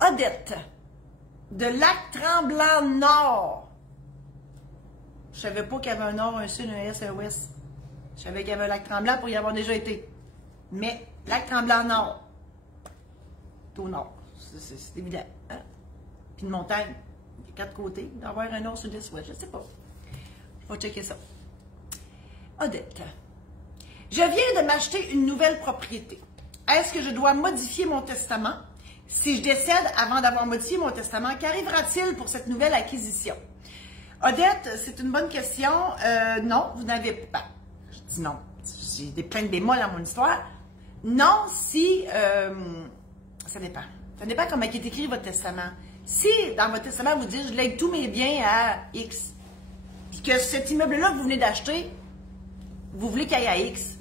Odette, de Lac-Tremblant-Nord. Je savais pas qu'il y avait un nord, un sud, un est, un ouest. Je savais qu'il y avait un Lac-Tremblant pour y avoir déjà été. Mais Lac-Tremblant-Nord, c'est au nord. C'est évident. Hein? Puis une montagne, il y a 4 côtés. D'avoir un nord, sud, est, ouest, je sais pas. Je vais checker ça. Odette, je viens de m'acheter une nouvelle propriété. Est-ce que je dois modifier mon testament? Si je décède avant d'avoir modifié mon testament, qu'arrivera-t-il pour cette nouvelle acquisition? Odette, c'est une bonne question. Non, vous n'avez pas. Je dis non. J'ai plein de bémols dans mon histoire. Non, si... ça dépend. Ça dépend comment est écrit votre testament. Si, dans votre testament, vous dites « Je lègue tous mes biens à X », puis que cet immeuble-là que vous venez d'acheter, vous voulez qu'il aille à X,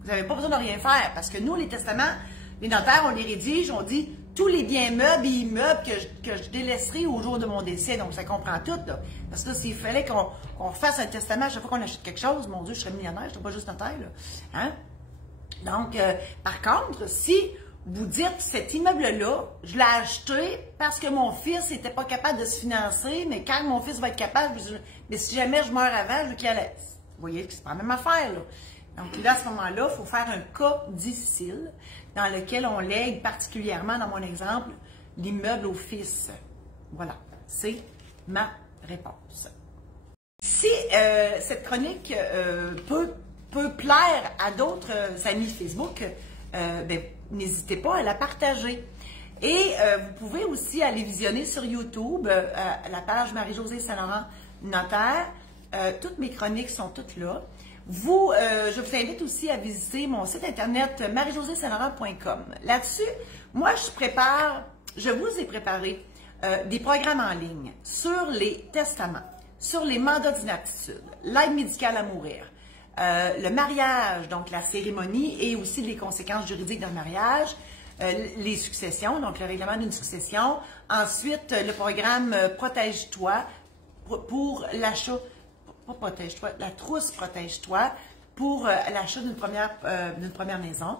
vous n'avez pas besoin de rien faire, parce que nous, les testaments, les notaires, on les rédige, on dit tous les biens meubles et immeubles que je délaisserai au jour de mon décès. Donc, ça comprend tout, là. Parce que là, s'il fallait qu'on fasse un testament à chaque fois qu'on achète quelque chose, mon Dieu, je serais millionnaire, je ne serais pas juste notaire, là. Hein? Donc, par contre, si vous dites, cet immeuble-là, je l'ai acheté parce que mon fils n'était pas capable de se financer, mais quand mon fils va être capable, mais si jamais je meurs avant, je veux qu'il allait. Vous voyez que c'est pas la même affaire, là. Donc là, à ce moment-là, il faut faire un cas difficile dans lequel on lègue particulièrement, dans mon exemple, l'immeuble au fils. Voilà, c'est ma réponse. Si cette chronique peut plaire à d'autres amis Facebook, ben, n'hésitez pas à la partager. Et vous pouvez aussi aller visionner sur YouTube la page Marie-Josée Saint-Laurent Notaire. Toutes mes chroniques sont toutes là. Je vous invite aussi à visiter mon site internet marie-josée-saint-laurent.com. Là-dessus, moi, je vous ai préparé des programmes en ligne sur les testaments, sur les mandats d'inaptitude, l'aide médicale à mourir, le mariage, donc la cérémonie et aussi les conséquences juridiques d'un mariage, les successions, donc le règlement d'une succession. Ensuite, le programme Protège-toi pour l'achat. Pas protège-toi, la trousse protège-toi pour l'achat d'une première maison.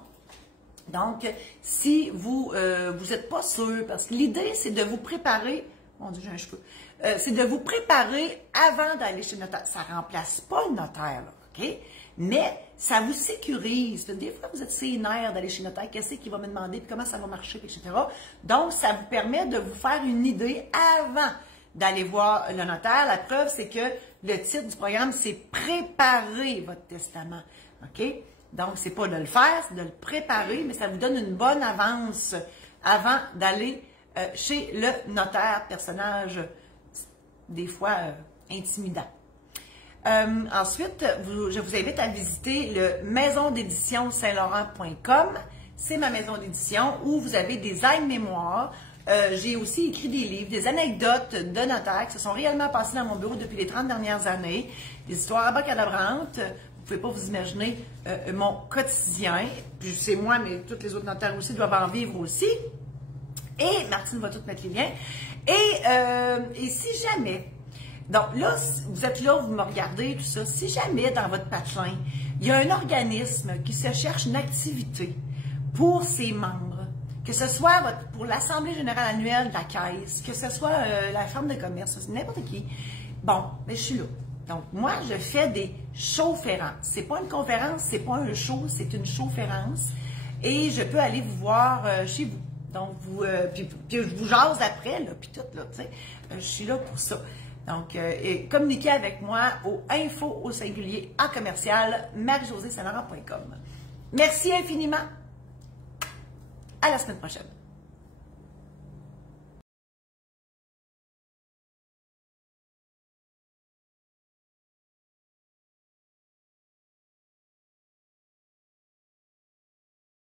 Donc, si vous n'êtes pas sûr, parce que l'idée, c'est de vous préparer, mon Dieu, j'ai un cheveu, c'est de vous préparer avant d'aller chez le notaire. Ça ne remplace pas le notaire, là, OK? Mais ça vous sécurise. Des fois, vous êtes sénère d'aller chez le notaire, qu'est-ce qu'il va me demander, puis comment ça va marcher, etc. Donc, ça vous permet de vous faire une idée avant d'aller voir le notaire. La preuve, c'est que le titre du programme, c'est « Préparer votre testament ». OK? Donc, c'est pas de le faire, c'est de le préparer, mais ça vous donne une bonne avance avant d'aller chez le notaire, personnage des fois intimidant. Ensuite, je vous invite à visiter le maison d'édition saint-laurent.com. C'est ma maison d'édition où vous avez des aides-mémoires. J'ai aussi écrit des livres, des anecdotes de notaires qui se sont réellement passées dans mon bureau depuis les 30 dernières années, des histoires abacadabrantes. Vous ne pouvez pas vous imaginer mon quotidien. Puis c'est moi, mais tous les autres notaires aussi doivent en vivre aussi. Et Martine va tout mettre les liens. Et si jamais, donc là, vous êtes là, vous me regardez, tout ça, si jamais dans votre patelin, il y a un organisme qui se cherche une activité pour ses membres, que ce soit pour l'Assemblée générale annuelle de la Caisse, que ce soit la Chambre de commerce, n'importe qui, bon, ben, je suis là. Donc, moi, je fais des showférences. C'est pas une conférence, c'est pas un show, c'est une showférence. Et je peux aller vous voir chez vous. Donc, puis je vous jase après, là, puis tout, là, tu sais. Je suis là pour ça. Donc, communiquez avec moi au info@commercial marie-josée-saint-laurent.com. Merci infiniment. À la semaine prochaine.